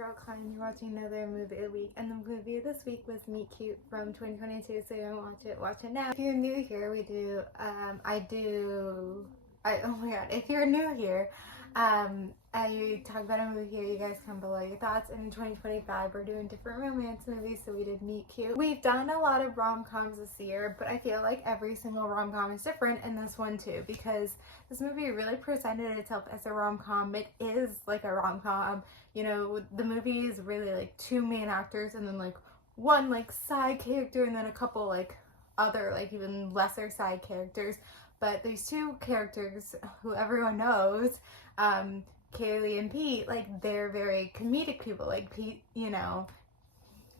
Sarah Khan and you're watching another movie of the week, and the movie of this week was Meet Cute from 2022, so you're gonna watch it now. If you're new here, oh my god, if you're new here, I talk about a movie here, you guys comment below your thoughts, and in 2025 we're doing different romance movies, so we did Meet Cute. We've done a lot of rom-coms this year, but I feel like every single rom-com is different, and this one too, because this movie really presented itself as a rom-com. It is like a rom-com, you know, the movie is really like two main actors and then like one like side character and then a couple like other like even lesser side characters. But these two characters who everyone knows, Kaylee and Pete, like they're very comedic people. Like Pete, you know,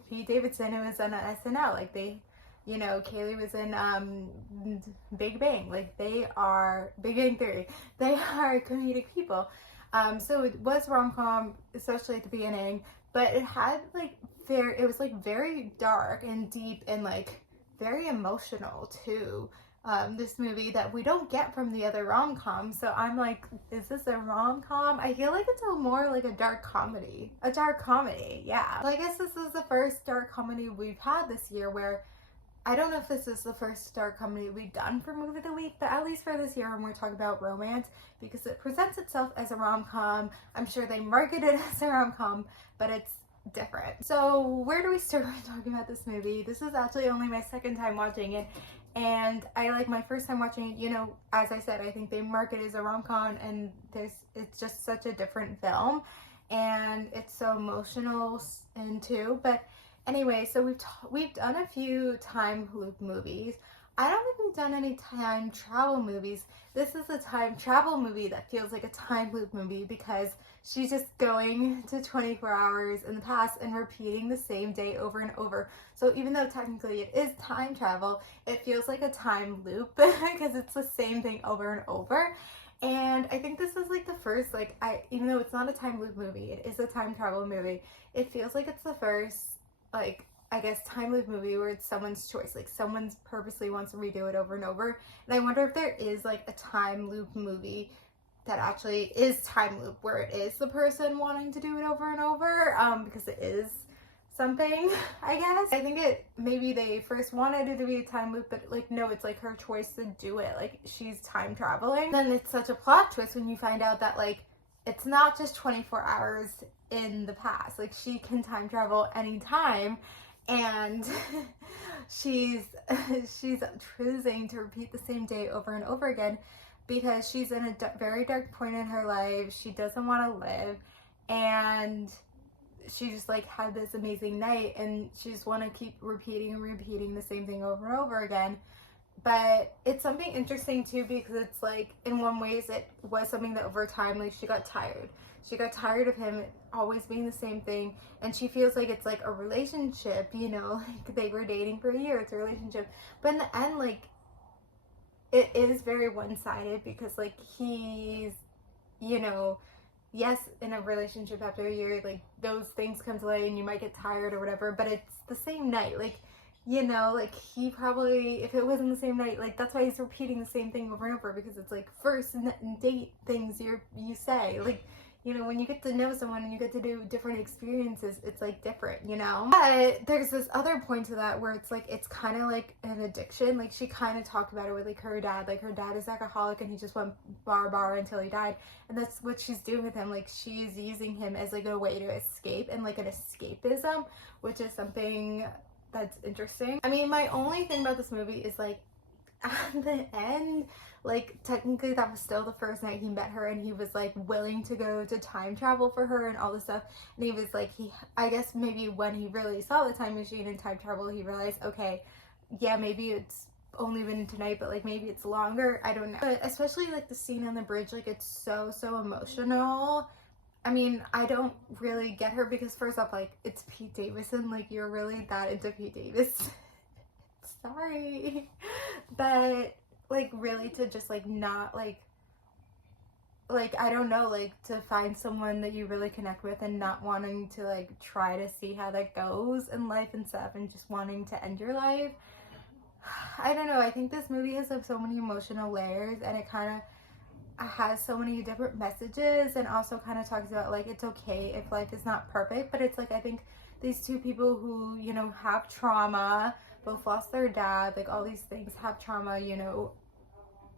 Pete Davidson, who was on SNL, like they, you know, Kaylee was in Big Bang, like they are Big Bang Theory. They are comedic people. So it was rom-com, especially at the beginning, but it had like it was like very dark and deep and like very emotional too. This movie that we don't get from the other rom-coms. So I'm like, is this a rom-com? I feel like it's more like a dark comedy. A dark comedy, yeah. So I guess this is the first dark comedy we've had this year where I don't know if this is the first dark comedy we've done for Movie of the Week, but at least for this year when we're talking about romance, because it presents itself as a rom-com. I'm sure they market it as a rom-com, but it's different. So where do we start talking about this movie? This is actually only my second time watching it, and I like my first time watching it, you know, as I said, I think they market it as a rom-com, and it's just such a different film, and it's so emotional and too, but anyway, so we've done a few time loop movies. I don't think we've done any time travel movies. This is a time travel movie that feels like a time loop movie because she's just going to 24 hours in the past and repeating the same day over and over. So even though technically it is time travel, it feels like a time loop because it's the same thing over and over. And I think this is like the first, like, even though it's not a time loop movie, it is a time travel movie. It feels like it's the first, like, I guess time loop movie where it's someone's choice, like someone's purposely wants to redo it over and over. And I wonder if there is like a time loop movie that actually is time loop where it is the person wanting to do it over and over, because it is something, I guess. I think maybe they first wanted it to be a time loop, but like no, it's like her choice to do it, like she's time traveling. Then it's such a plot twist when you find out that like it's not just 24 hours in the past, like she can time travel anytime, and she's choosing to repeat the same day over and over again because she's in a very dark point in her life. She doesn't want to live, and she just like had this amazing night, and she just want to keep repeating the same thing over and over again. But it's something interesting too because it's like in one ways it was something that over time, like she got tired of him always being the same thing, and she feels like it's like a relationship, you know, like they were dating for a year, it's a relationship, but in the end like it is very one-sided because like he's, you know, yes, in a relationship after a year like those things come to light and you might get tired or whatever, but it's the same night, like, you know, like he probably, if it wasn't the same night, like that's why he's repeating the same thing over and over, because it's like first date things you say, like, you know, when you get to know someone and you get to do different experiences, it's like different, you know. But there's this other point to that where it's like it's kind of like an addiction. Like she kind of talked about it with like her dad. Like her dad is alcoholic and he just went bar until he died, and that's what she's doing with him. Like she's using him as like a way to escape and like an escapism, which is something that's interesting. I mean, my only thing about this movie is like at the end, like technically that was still the first night he met her, and he was like willing to go to time travel for her and all this stuff, and he was like, I guess maybe when he really saw the time machine and time travel, he realized, okay, yeah, maybe it's only been tonight, but like maybe it's longer, I don't know. But especially like the scene on the bridge, like it's so emotional. I mean, I don't really get her because first off, like it's Pete Davidson, like you're really that into Pete Davidson. Sorry, but like really to just like not like I don't know, like to find someone that you really connect with and not wanting to like try to see how that goes in life and stuff and just wanting to end your life. I don't know, I think this movie has so many emotional layers, and it kind of, has so many different messages, and also kind of talks about like it's okay if life is not perfect, but it's like I think these two people who, you know, have trauma, both lost their dad, like all these things, have trauma, you know,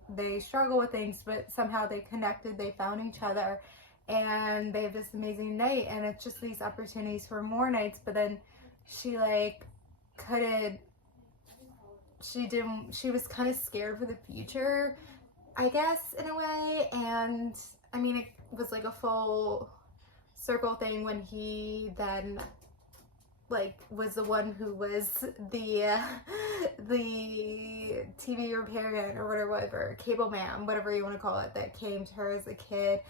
they struggle with things, but somehow they connected, they found each other, and they have this amazing night, and it's just these opportunities for more nights. But then she like couldn't, she was kind of scared for the future, I guess, in a way. And I mean, it was like a full circle thing when he then like was the one who was the TV repairman or whatever, cable man, whatever you want to call it, that came to her as a kid.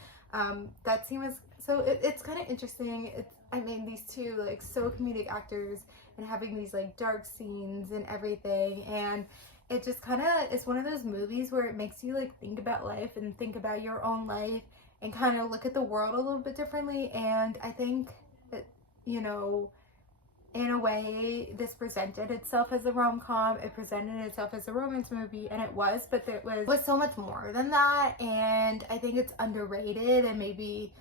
That scene was so it's kind of interesting. I mean, these two like so comedic actors and having these like dark scenes and everything, and it just kind of is one of those movies where it makes you like think about life and think about your own life and kind of look at the world a little bit differently. And I think that, you know, in a way, this presented itself as a rom-com, it presented itself as a romance movie, and it was, but there was so much more than that. And I think it's underrated, and maybe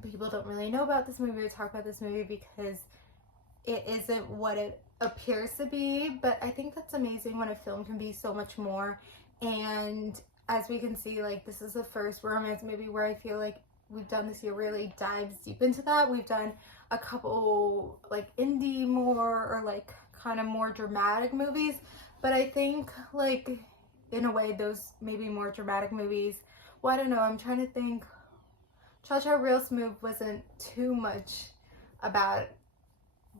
people don't really know about this movie or talk about this movie because it isn't what it appears to be. But I think that's amazing when a film can be so much more. And as we can see, like, this is the first romance movie where I feel like we've done this year really dives deep into that. We've done a couple like indie more or like kind of more dramatic movies, but I think like in a way those maybe more dramatic movies, well, I don't know, I'm trying to think. Cha Cha Real Smooth wasn't too much about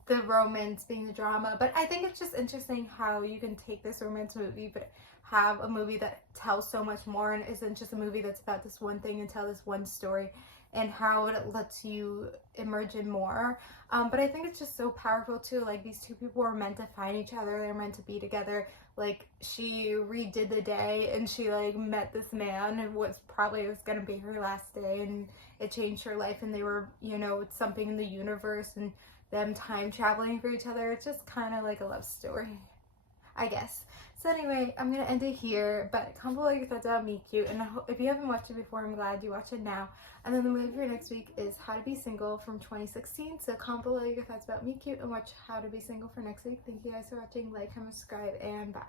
the romance being the drama, but I think it's just interesting how you can take this romance movie but have a movie that tells so much more and isn't just a movie that's about this one thing and tell this one story, and how it lets you emerge in more. But I think it's just so powerful too. Like, these two people were meant to find each other. They're meant to be together. Like, she redid the day and she like met this man and was gonna be her last day, and it changed her life. And they were, you know, it's something in the universe and them time traveling for each other. It's just kind of like a love story, I guess. So anyway, I'm going to end it here, but comment below your thoughts about Meet Cute, and if you haven't watched it before, I'm glad you watch it now. And then the movie for next week is How to Be Single from 2016, so comment below your thoughts about Meet Cute and watch How to Be Single for next week. Thank you guys for watching, like, comment, subscribe, and bye.